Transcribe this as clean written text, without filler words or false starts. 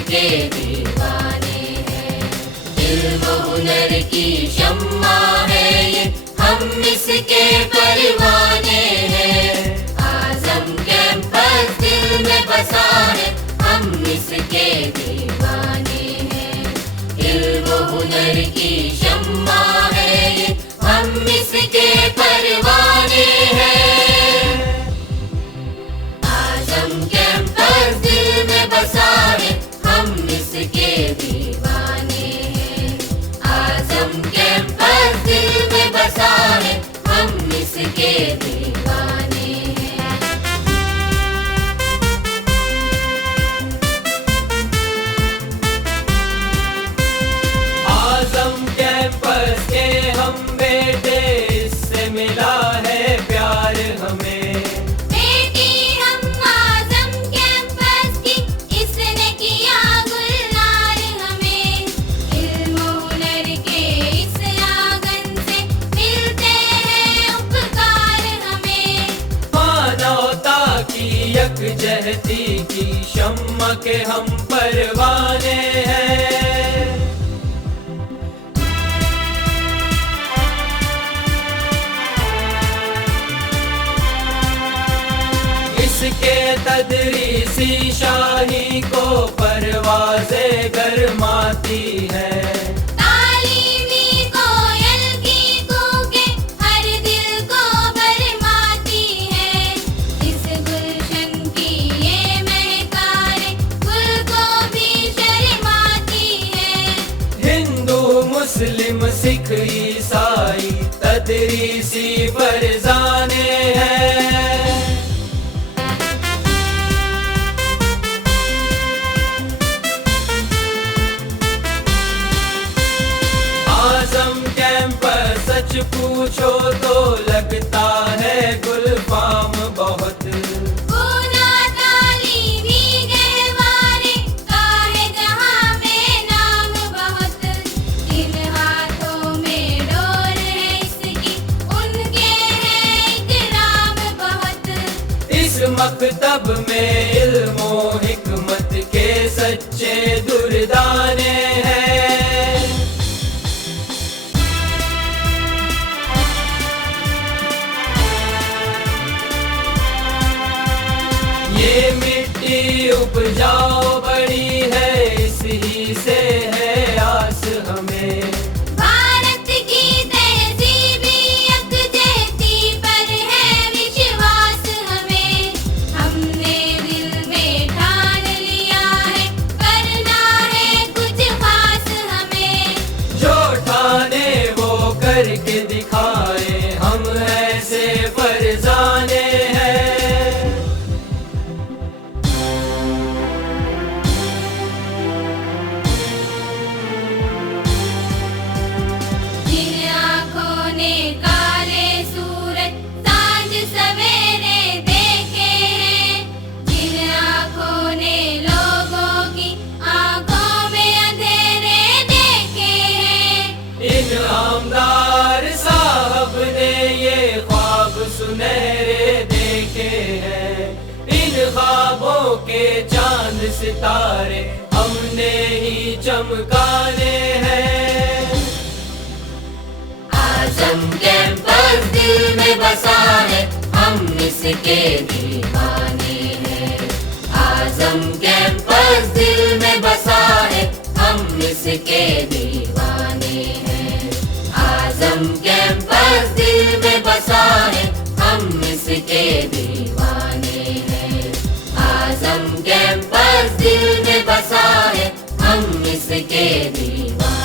इसके दीवाने हैं। इल्म हुनर की शम्मा है ये, हम इसके परवाने हैं। आज़म कैंपस दिल में बसा है, हम इसके दीवाने हैं। इल्म हुनर की शम्मा है ये, हम इसके परवाने हैं। आज़म कैंपस दिल में बसा है, हम इसके दीवाने हैं। आज़म कैंपस दिल में बसा है, हम इसके दीवाने हैं। आज़म कैंपस के हम बेटे, इससे मिला है प्यार हमें। बेटी हम आज़म कैंपस की, इसने किया गुलजार हमें। इल्म हुनर के इस आंगन से मिलते हैं उपकार हमें। मानवता की यकजहती की शम्मा के हम परवाने हैं। इसके तदरीसी शाही को परवाज़े गरमाती है। तालीमी कोयल की कूके हर दिल को भरमाती है। इस गुलशन की ये महकारे गुल को भी शर्माती है। हिंदू मुस्लिम सिख ईसाई तदरीसी फरजाने हैं। आज़म कैंपस सच पूछो तो लगता है गुलफाम बहुत। पूना तालीमी गहवारे का है जहाँ में नाम बहुत। इन हाथों में डोर है इसकी, उनके है इकराम बहुत। इस मकतब में इल्मो हिकमत के सच्चे दुर्दाने हैं। ये मिट्टी उपजाऊ बड़ी है, इसी से है आस हमें। भारत की तहज़ीबी यकजहती पर है विश्वास हमें। हमने दिल में ठान लिया है, करना है कुछ खास हमें। जो ठाने वो करके दिखाए, हम ऐसे फरजाने हैं। जिन आँखों ने काले सूरज सांझ सवेरे देखे हैं। जिन आँखों ने लोगों की आँखों में अंधेरे देखे हैं। इन आमदार साहब ने ये ख्वाब सुनहरे देखे हैं। इन ख्वाबों के चांद सितारे हमने ही चमकाने हैं। आज़म कैंपस दिल में बसा है, हम इसके दीवाने हैं। आज़म कैंपस दिल में बसा है, हम इसके दीवाने हैं। आज़म कैंपस दिल में बसा है, हम इसके दीवाने हैं। आज़म कैंपस दिल में बसा है, हम इसके दीवाने